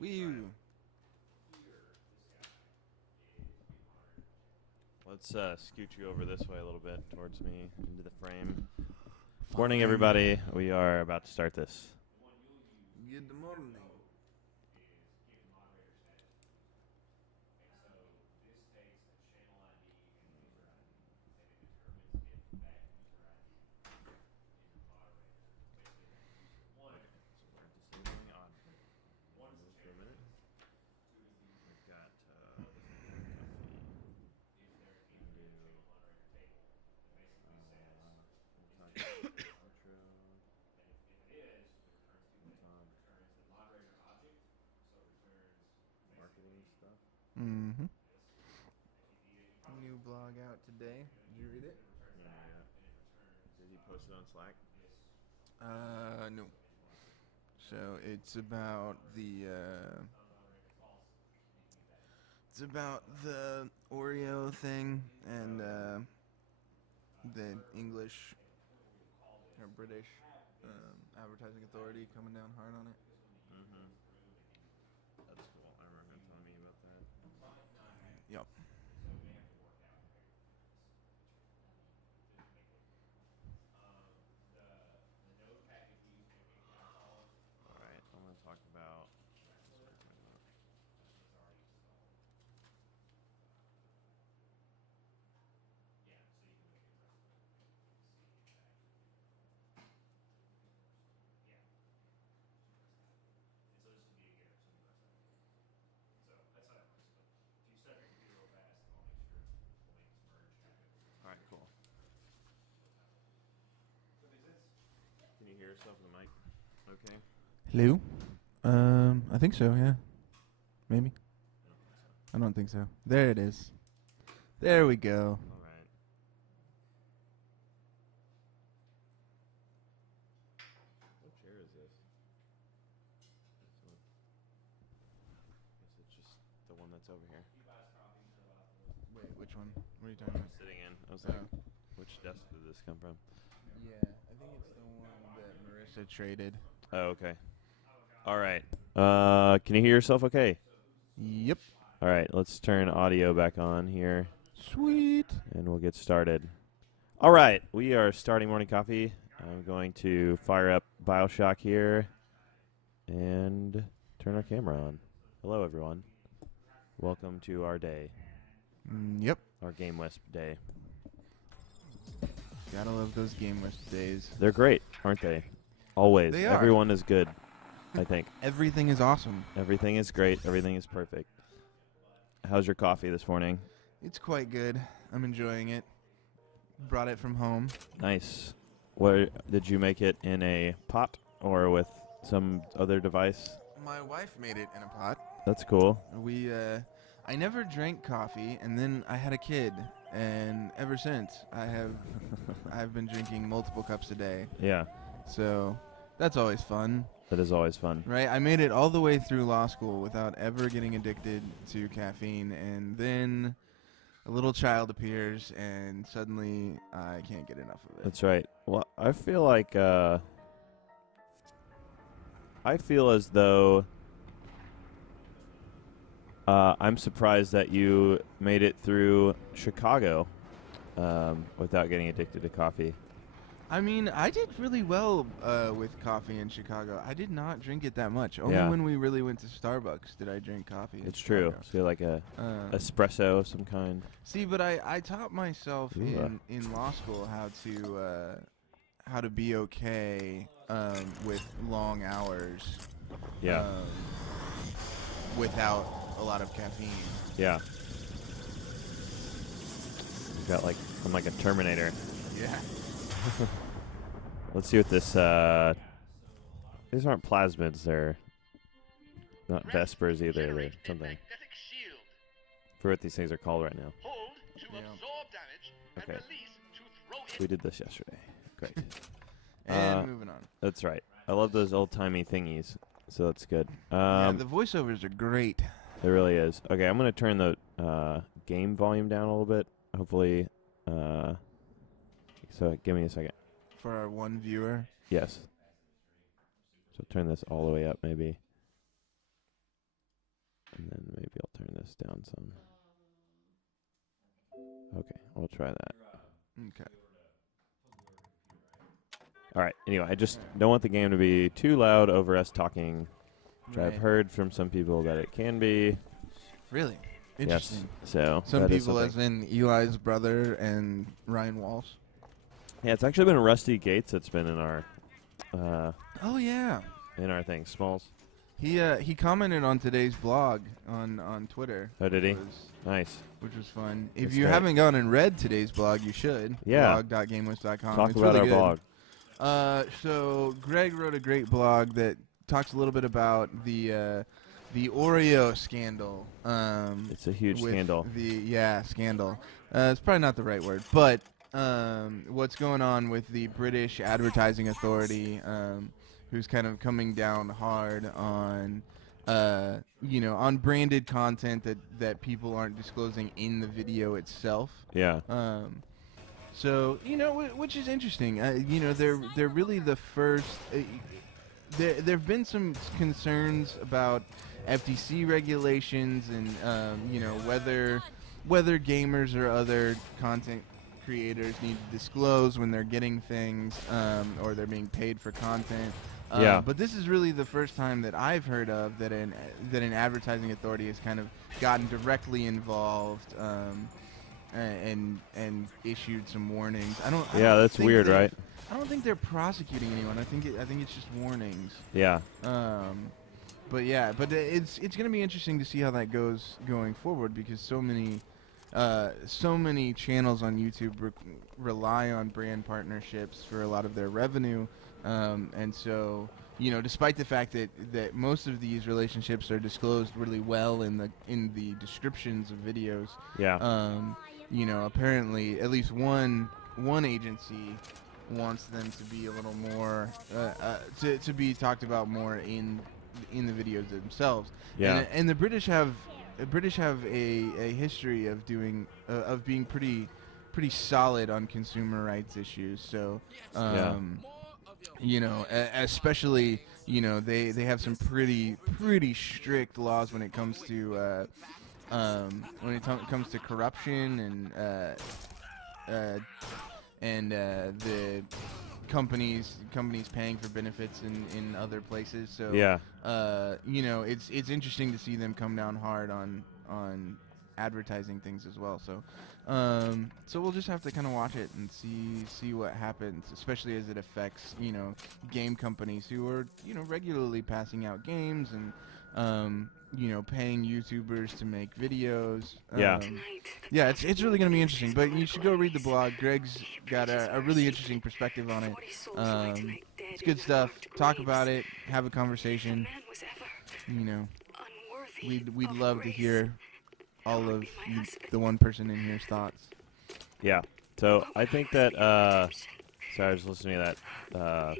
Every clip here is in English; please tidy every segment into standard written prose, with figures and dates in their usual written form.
Wee. Let's scoot you over this way a little bit towards me into the frame. Morning, Fine. everybody. We are about to start this. Good morning. Mm-hmm. New blog out today. Did you read it? Yeah. Did you post it on Slack? No. So it's about the Oreo thing and the English or British advertising authority coming down hard on it. Mm-hmm. That's cool. I remember him telling me about that. Yep. All right. I want to talk about. All right. Cool. Can you hear yourself in the mic? Okay. Hello? I think so, yeah. Maybe. I don't think so. There it is. There we go. All right. What chair is this? Guess it's just the one that's over here. Wait, which one? What are you talking about? Sitting in. I was like, which desk did this come from? Yeah, I think it's the one that Marissa traded. Oh, okay. All right. Can you hear yourself okay? Yep. All right, let's turn audio back on here, Sweet. and we'll get started. All right, we are starting morning coffee. I'm going to fire up BioShock here and turn our camera on. Hello, everyone. Welcome to our day, Yep. our GameWisp day. Gotta love those GameWisp days. They're great, aren't they? Always. They are. Everyone is good, I think. Everything is awesome. Everything is great. Everything is perfect. How's your coffee this morning? It's quite good. I'm enjoying it. Brought it from home. Nice. Where did you make it, in a pot or with some other device? My wife made it in a pot. That's cool. I never drank coffee, and then I had a kid, and ever since I've been drinking multiple cups a day. Yeah, So that's always fun, that is always fun. right? I made it all the way through law school without ever getting addicted to caffeine, and then a little child appears, and suddenly I can't get enough of it. That's right. Well, I feel like I feel as though I'm surprised that you made it through Chicago without getting addicted to coffee. I mean, I did really well with coffee in Chicago. I did not drink it that much. Only Yeah. when we really went to Starbucks did I drink coffee. in It's true. Chicago. So you're like a espresso of some kind. See, but I taught myself Ooh. in law school how to be okay with long hours. Yeah. Without a lot of caffeine. Yeah. You got like, I'm like a Terminator. Yeah. Let's see what this. These aren't plasmids. They're not Vespers either. They're something. For what these things are called right now. Okay. We did this yesterday. Great. And moving on. That's right. I love those old timey thingies. So that's good. Yeah, the voiceovers are great. It really is. Okay, I'm gonna turn the game volume down a little bit. Hopefully. So give me a second. For our one viewer. Yes. So turn this all the way up, maybe. maybe I'll turn this down some. Okay, we'll try that. Okay. All right. Anyway, I just don't want the game to be too loud over us talking, which I've Right. heard from some people that it can be. Really interesting. Yes. So Some that is people, as something. in Eli's brother and Ryan Walsh. Yeah, it's actually been Rusty Gates that's been in our Oh yeah. thing. Smalls. He commented on today's blog on Twitter. Oh, did he? was- Nice. Which was fun. If That's you great. haven't gone and read today's blog, you should. Yeah. Blog.gamewisp.com. Talk It's about really our good. blog. So Greg wrote a great blog that talks a little bit about the Oreo scandal. It's a huge with scandal. Scandal. It's probably not the right word, but what's going on with the British Advertising Authority, who's kind of coming down hard on, on branded content that people aren't disclosing in the video itself. Yeah. So which is interesting. They're really the first. There've been some concerns about FTC regulations and whether gamers or other content creators need to disclose when they're getting things or they're being paid for content. Yeah. But this is really the first time that I've heard of that an advertising authority has kind of gotten directly involved and issued some warnings. Yeah, that's weird, right? I don't think they're prosecuting anyone. I think it's just warnings. Yeah. But it's going to be interesting to see how that goes going forward because so many channels on YouTube rely on brand partnerships for a lot of their revenue, and so despite the fact that most of these relationships are disclosed really well in the descriptions of videos, apparently at least one agency wants them to be a little more to be talked about more in the videos themselves. Yeah. And the British have a history of being pretty solid on consumer rights issues. So especially they have some pretty strict laws when it comes to corruption and the companies paying for benefits in other places. So Yeah. it's interesting to see them come down hard on advertising things as well. So so we'll just have to kind of watch it and see what happens, especially as it affects game companies who are regularly passing out games and paying YouTubers to make videos. Yeah. Yeah, it's really going to be interesting, but you should go read the blog. Greg's got a really interesting perspective on it. It's good stuff. Talk about it. Have a conversation. We'd love to hear all of the one person in here's thoughts. Yeah. So I think that sorry, I was listening to that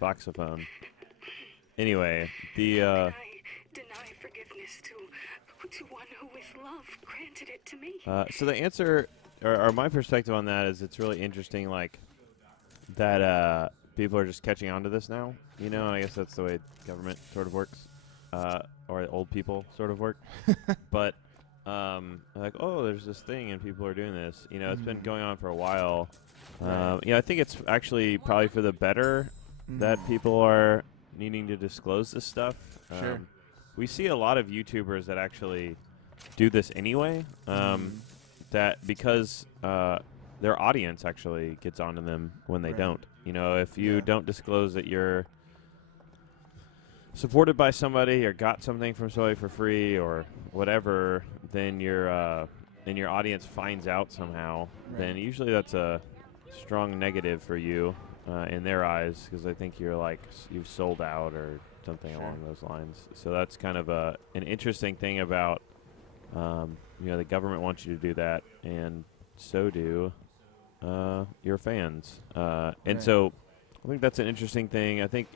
voxophone. Anyway, the deny forgiveness to one who with love granted it to me. so the answer or my perspective on that is it's really interesting, like that people are just catching on to this now, and I guess that's the way government sort of works, or old people sort of work. But like, oh, there's this thing and people are doing this. It's been going on for a while. I think it's actually probably for the better that people are needing to disclose this stuff. Sure. We see a lot of YouTubers that actually do this anyway. That because their audience actually gets onto them when they don't. If you don't disclose that you're supported by somebody or got something from somebody for free or whatever, then your audience finds out somehow. Right. Then usually that's a strong negative for you in their eyes, because I think you're like you've sold out or something along those lines. So that's kind of an interesting thing about the government wants you to do that, and so do your fans. And so I think that's an interesting thing. I think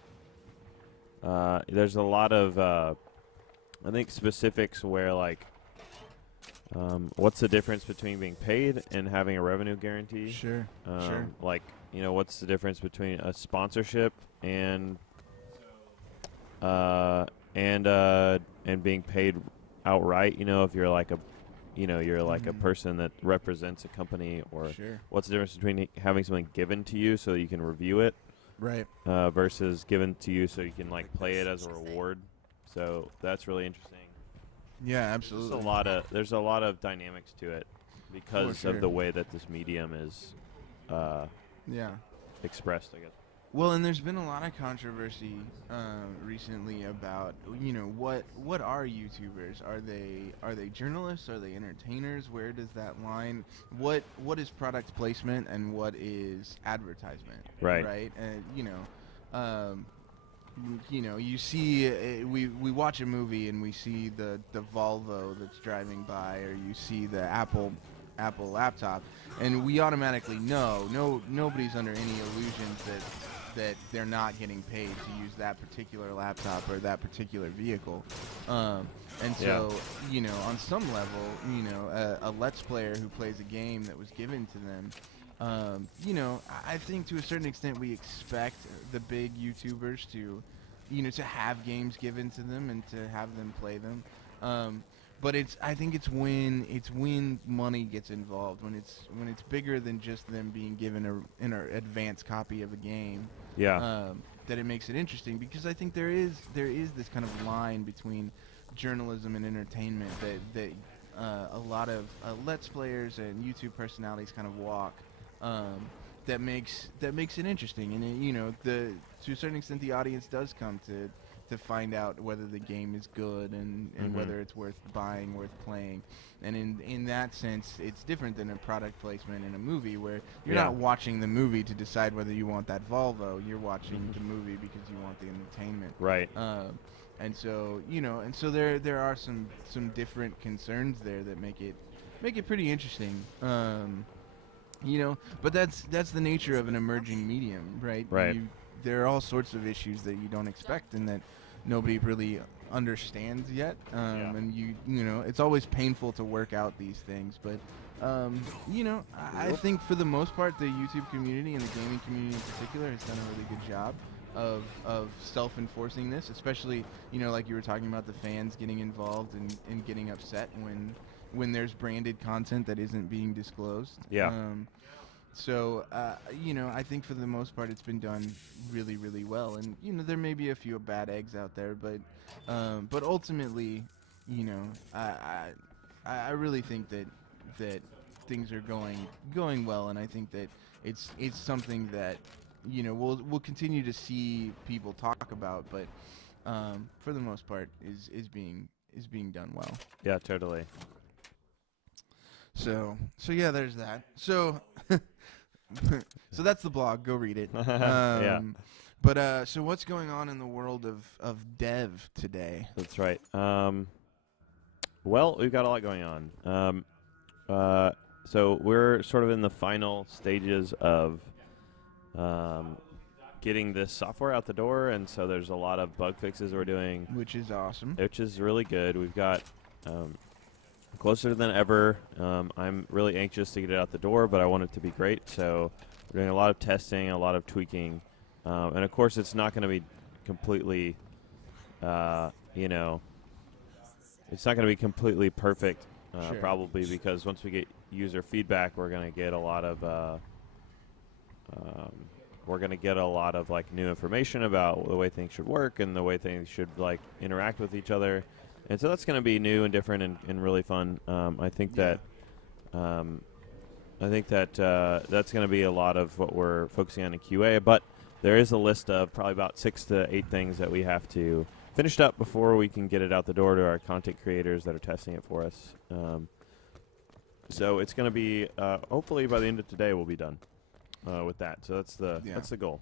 there's a lot of I think specifics where like what's the difference between being paid and having a revenue guarantee? Sure. Like, what's the difference between a sponsorship and being paid outright. If you're like you're like a person that represents a company, or Sure. what's the difference between having something given to you so that you can review it, Right. versus given to you so you can like play it as a reward. So that's really interesting. Yeah, absolutely. There's a lot of dynamics to it because sure. of the way that this medium is Yeah. expressed, I guess. Well, and there's been a lot of controversy recently about what are YouTubers? Are they journalists? Are they entertainers? Where does that line? What is product placement and what is advertisement? Right. Right. And you see we watch a movie and we see the Volvo that's driving by, or you see the Apple laptop, and we automatically know nobody's under any illusions that they're not getting paid to use that particular laptop or that particular vehicle. And so, on some level, a Let's Player who plays a game that was given to them, I think to a certain extent we expect the big YouTubers to have games given to them and to have them play them. But I think it's when money gets involved, when it's bigger than just them being given an advanced copy of a game. Yeah. That it makes it interesting, because I think there is this kind of line between journalism and entertainment that a lot of Let's Players and YouTube personalities kind of walk. That makes it interesting, and to a certain extent the audience does come to find out whether the game is good and whether it's worth buying, worth playing. And in that sense, it's different than a product placement in a movie, where you're not watching the movie to decide whether you want that Volvo. You're watching the movie because you want the entertainment. Right. And so there are some different concerns there that make it pretty interesting. But that's the nature of an emerging medium, right? Right. There are all sorts of issues that you don't expect and that nobody really understands yet. And it's always painful to work out these things, but I think for the most part the YouTube community and the gaming community in particular has done a really good job of self-enforcing this, especially like you were talking about, the fans getting involved and getting upset when there's branded content that isn't being disclosed. Yeah. So, I think for the most part it's been done really, really well. And, there may be a few bad eggs out there, but ultimately, I really think that things are going well, and I think that it's something that, we'll continue to see people talk about, but for the most part is being done well. Yeah, totally. So yeah, there's that. So so that's the blog. Go read it. Yeah. But so what's going on in the world of dev today? That's right. Well, we've got a lot going on. So we're sort of in the final stages of getting this software out the door, and so there's a lot of bug fixes we're doing, Which is awesome. which is really good. We've got closer than ever. I'm really anxious to get it out the door, but I want it to be great. So we're doing a lot of testing, a lot of tweaking, and of course it's not going to be completely, it's not going to be completely perfect, Sure. probably, because once we get user feedback, we're going to get a lot of like new information about the way things should work and the way things should like interact with each other. And so that's going to be new and different and really fun. I think that that's going to be a lot of what we're focusing on in QA. But there is a list of probably about 6 to 8 things that we have to finish up before we can get it out the door to our content creators that are testing it for us. So it's going to be hopefully by the end of today we'll be done with that. So that's the goal.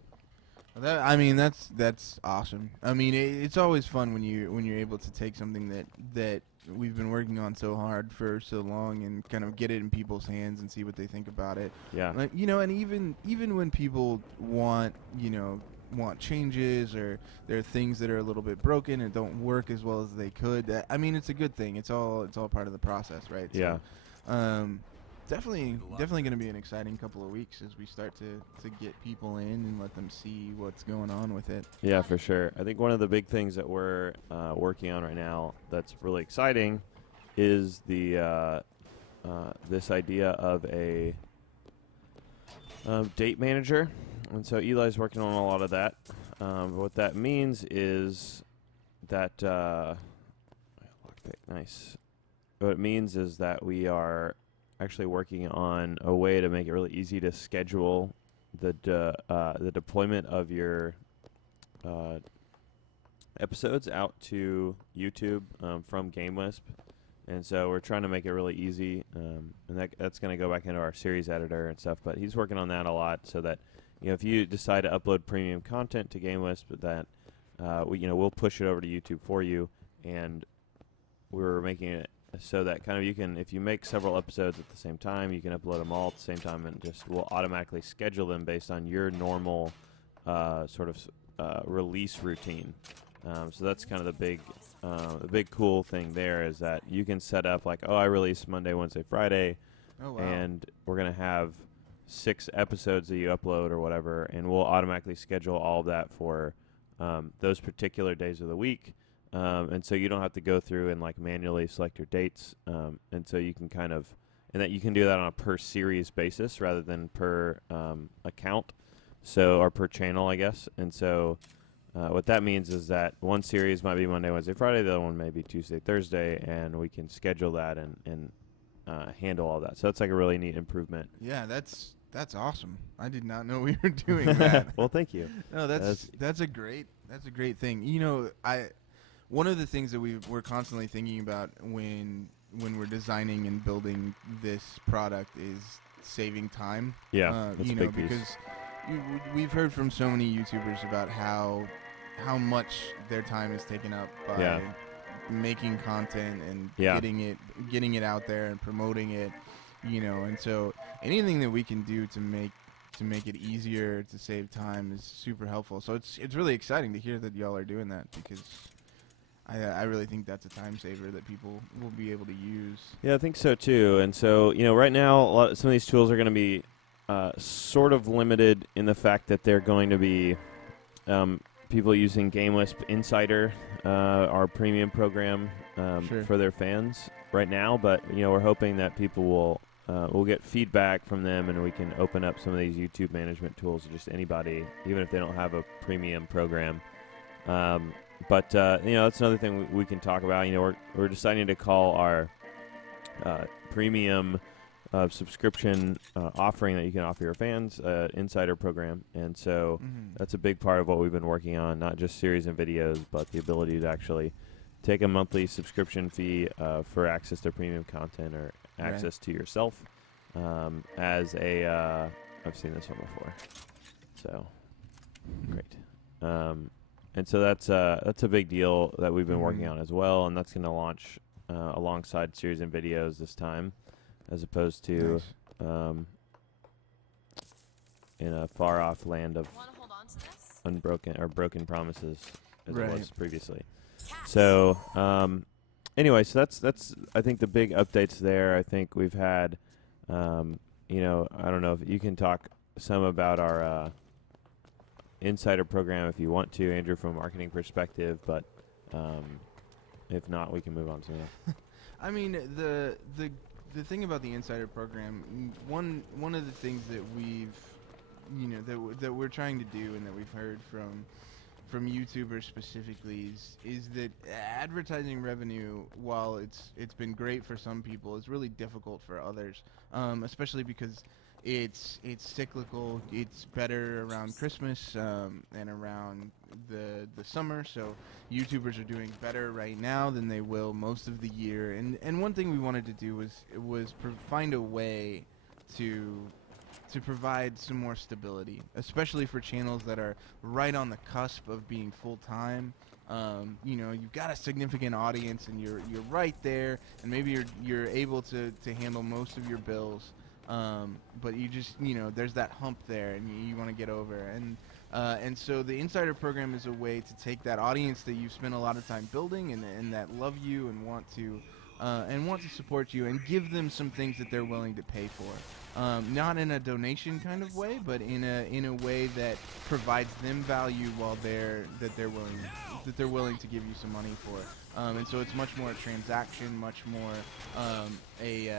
That's awesome. I mean, it's always fun when you're able to take something that we've been working on so hard for so long and kind of get it in people's hands and see what they think about it. Yeah. Like, and even when people want changes, or there are things that are a little bit broken and don't work as well as they could. I mean, it's a good thing. It's all part of the process, right? Yeah. So, definitely going to be an exciting couple of weeks as we start to get people in and let them see what's going on with it. Yeah, for sure. I think one of the big things that we're working on right now that's really exciting is the this idea of a date manager, and so Eli's working on a lot of that. What that means is that lockpick, nice. What it means is that we are actually working on a way to make it really easy to schedule the deployment of your episodes out to YouTube from GameWisp. And so we're trying to make it really easy, and that's going to go back into our series editor and stuff. But he's working on that a lot, so that if you decide to upload premium content to GameWisp, that we'll push it over to YouTube for you, and we're making it so that kind of you can, if you make several episodes at the same time, you can upload them all at the same time, and just we'll automatically schedule them based on your normal sort of release routine. So that's kind of the big cool thing there is that you can set up like, I release Monday, Wednesday, Friday, and we're going to have 6 episodes that you upload or whatever, and we'll automatically schedule all of that for those particular days of the week. And so you don't have to go through and like manually select your dates. And so you can and that you can do that on a per series basis rather than per account. Or per channel, I guess. And so what that means is that one series might be Monday, Wednesday, Friday. The other one may be Tuesday, Thursday, and we can schedule that and handle all that. So that's like a really neat improvement. Yeah, that's awesome. I did not know we were doing that. Well, thank you. No, that's a great thing. One of the things that we're constantly thinking about when we're designing and building this product is saving time. Yeah, that's a big piece. Because we've heard from so many YouTubers about how much their time is taken up by making content and getting it out there and promoting it, and so anything that we can do to make it easier to save time is super helpful. So it's really exciting to hear that y'all are doing that, because I really think that's a time saver that people will be able to use. Yeah, I think so too. And so right now some of these tools are going to be sort of limited in the fact that they're going to be people using GameWisp Insider, our premium program for their fans right now. But we're hoping that people will get feedback from them, and we can open up some of these YouTube management tools to just anybody, even if they don't have a premium program. But that's another thing we can talk about. We're deciding to call our premium subscription offering that you can offer your fans Insider program, and so that's a big part of what we've been working on. Not just series and videos, but the ability to actually take a monthly subscription fee for access to premium content or access to yourself as a. I've seen this one before, so great. And so that's a big deal that we've been working on as well, and that's going to launch alongside series and videos this time, as opposed to in a far-off land of broken promises as it was previously. So anyway, so that's I think the big updates there. I think we've had I don't know if you can talk some about our Insider program if you want to, Andrew, from a marketing perspective, but if not, we can move on to that. I mean, the thing about the Insider program, one of the things that we've that we're trying to do, and that we've heard from YouTubers specifically, is that advertising revenue, while it's been great for some people, is really difficult for others, especially because it's cyclical. It's better around Christmas and around the summer. So YouTubers are doing better right now than they will most of the year. And one thing we wanted to do was find a way to provide some more stability, especially for channels that are right on the cusp of being full time. You've got a significant audience, and you're right there, and maybe you're able to handle most of your bills. But you just, there's that hump there, and you want to get over. And so the Insider program is a way to take that audience that you've spent a lot of time building and that love you and want to and want to support you and give them some things that they're willing to pay for. Not in a donation kind of way, but in a way that provides them value while they're willing to give you some money for. And so it's much more a transaction, much more a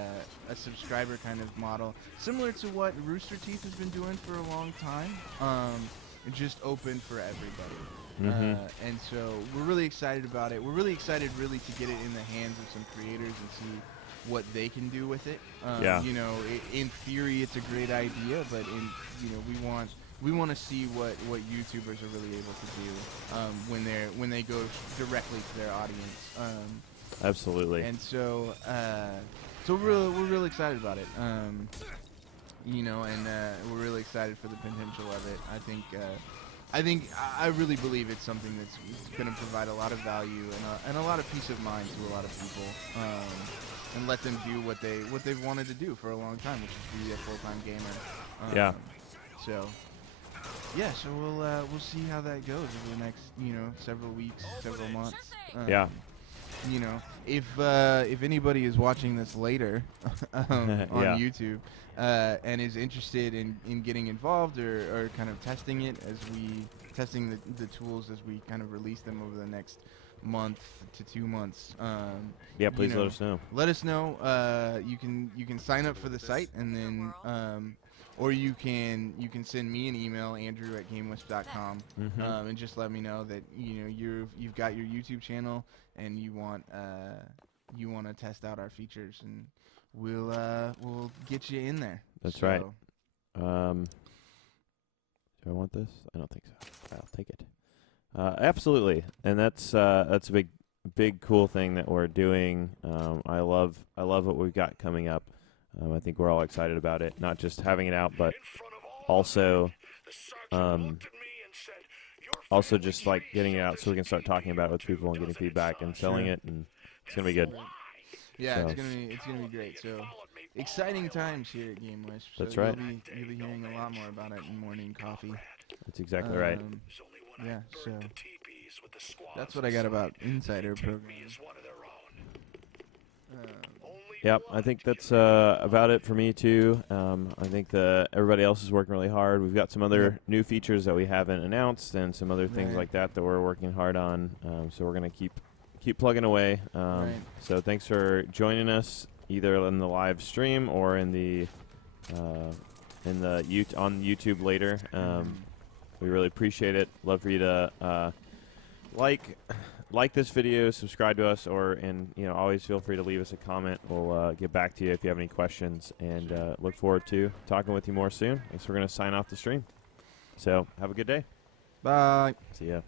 subscriber kind of model, similar to what Rooster Teeth has been doing for a long time. Just open for everybody. And so we're really excited about it. We're really excited really to get it in the hands of some creators and see what they can do with it. You know, in theory it's a great idea, but we want to see what YouTubers are really able to do when they go directly to their audience. Absolutely. And so we're really excited about it. You know, and we're really excited for the potential of it. I really believe it's something that's going to provide a lot of value and a lot of peace of mind to a lot of people, and let them do what they've wanted to do for a long time, which is be a full-time gamer. So we'll see how that goes over the next several weeks, several months. You know, if anybody is watching this later on YouTube and is interested in getting involved or kind of testing it testing the tools as we kind of release them over the next month to 2 months. Please let us know. Let us know. You can sign up for the site, and then or you can send me an email, andrew@GameWisp.com, and just let me know that you've got your YouTube channel and you want to test out our features, and we'll get you in there. That's right. Do I want this? I don't think so. I'll take it. Absolutely, and that's a big cool thing that we're doing. I love what we've got coming up. I think we're all excited about it, not just having it out, but also just like getting it out so we can start talking about it with people and getting feedback and selling it, and it's gonna be good. Yeah, so it's gonna be great. So exciting times here at GameWisp. So That's right. You'll be hearing a lot more about it in Morning Coffee. That's exactly right. Yeah, so that's what I got about Insider programming. Yep, I think that's about it for me too. I think everybody else is working really hard. We've got some other new features that we haven't announced, and some other things like that we're working hard on. So we're gonna keep plugging away. So thanks for joining us either in the live stream or on YouTube later. We really appreciate it. Love for you to like this video, subscribe to us, and always feel free to leave us a comment. We'll get back to you if you have any questions, and look forward to talking with you more soon. I guess we're going to sign off the stream. So have a good day. Bye. See ya.